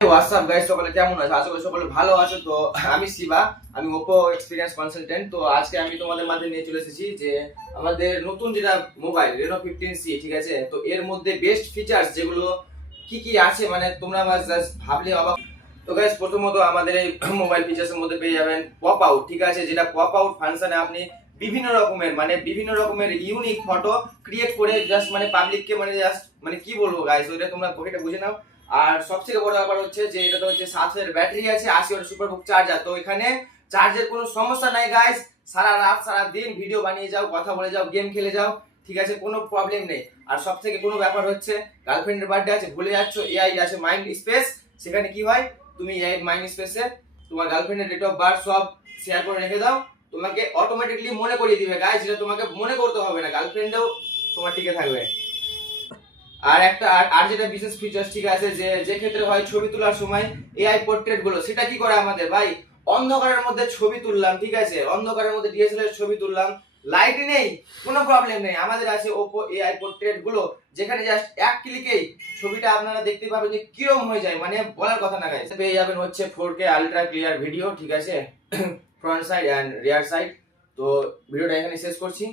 WhatsApp guys, সকলে কেমন আছো? আশা করি সকলে ভালো আছো। তো আমি শিবা, আমি ওপো এক্সপিরিয়েন্স কনসালটেন্ট। তো আজকে আমি তোমাদের মাঝে নিয়ে চলে এসেছি যে আমাদের নতুন যেটা মোবাইল Reno 15C, ঠিক আছে? তো এর মধ্যে বেস্ট ফিচার্স যেগুলো কি কি আছে, মানে তোমরা জাস্ট ভাবলে অবাক। তো গাইস, প্রথমত আমাদের এই মোবাইল ফিচার্স এর মধ্যে পেয়ে যাবেন পপ আউট, ঠিক আছে? যেটা পপ আউট ফাংশনে আপনি বিভিন্ন রকমের ইউনিক ফটো ক্রিয়েট করে জাস্ট মানে পাবলিককে মানে জাস্ট মানে কি বলবো গাইস, ওইটা তোমরা পকেটে বুঝে নাও। আর সবথেকে বড় ব্যাপার হচ্ছে যে এটাতে হচ্ছে 7 ব্যাটারি আছে, 80 ওয়াট সুপারবুক চার্জার। তো এখানে চার্জের কোনো সমস্যা নাই গাইস, সারা রাত সারা দিন ভিডিও বানিয়ে যাও, কথা বলে যাও, গেম খেলে যাও, ঠিক আছে? কোনো প্রবলেম নেই। আর সবথেকে কোনো ব্যাপার হচ্ছে গার্লফ্রেন্ডের বার্থডে আছে, ভুলে যাচ্ছ, এআই আছে মাইন্ড স্পেস। সেখানে কি হয়, তুমি এআই মাইন্ড স্পেসে তোমার গার্লফ্রেন্ডের ডেট অফ বার্থ সব শেয়ার করে রেখে দাও, তোমাকে অটোমেটিকলি মনে করিয়ে দিবে গাইস, যেটা তোমাকে মনে করতে হবে না, গার্লফ্রেন্ডও তোমার টিকে থাকবে। আর একটা আর যেটা বিশেষ ফিচার্স, ঠিক আছে, যে যে ক্ষেত্রে হয় ছবি তোলার সময় এআই পোর্ট্রেট গুলো, সেটা কি করে আমাদের ভাই, অন্ধকারের মধ্যে ছবি তুললাম, ঠিক আছে, অন্ধকারের মধ্যে ডিএসএলআর ছবি তুললাম, লাইট নেই, কোনো প্রবলেম নেই, আমাদের আছে ওপো এআই পোর্ট্রেট গুলো, যেখানে জাস্ট এক ক্লিকেই ছবিটা আপনারা দেখতে পাবেন যে কিরকম হয়ে যায়, মানে বলার কথা না গাইস। পেয়ে যাবেন হচ্ছে 4K আলট্রা ক্লিয়ার ভিডিও, ঠিক আছে, front side and rear side. তো ভিডিওটা এখানে শেষ করছি।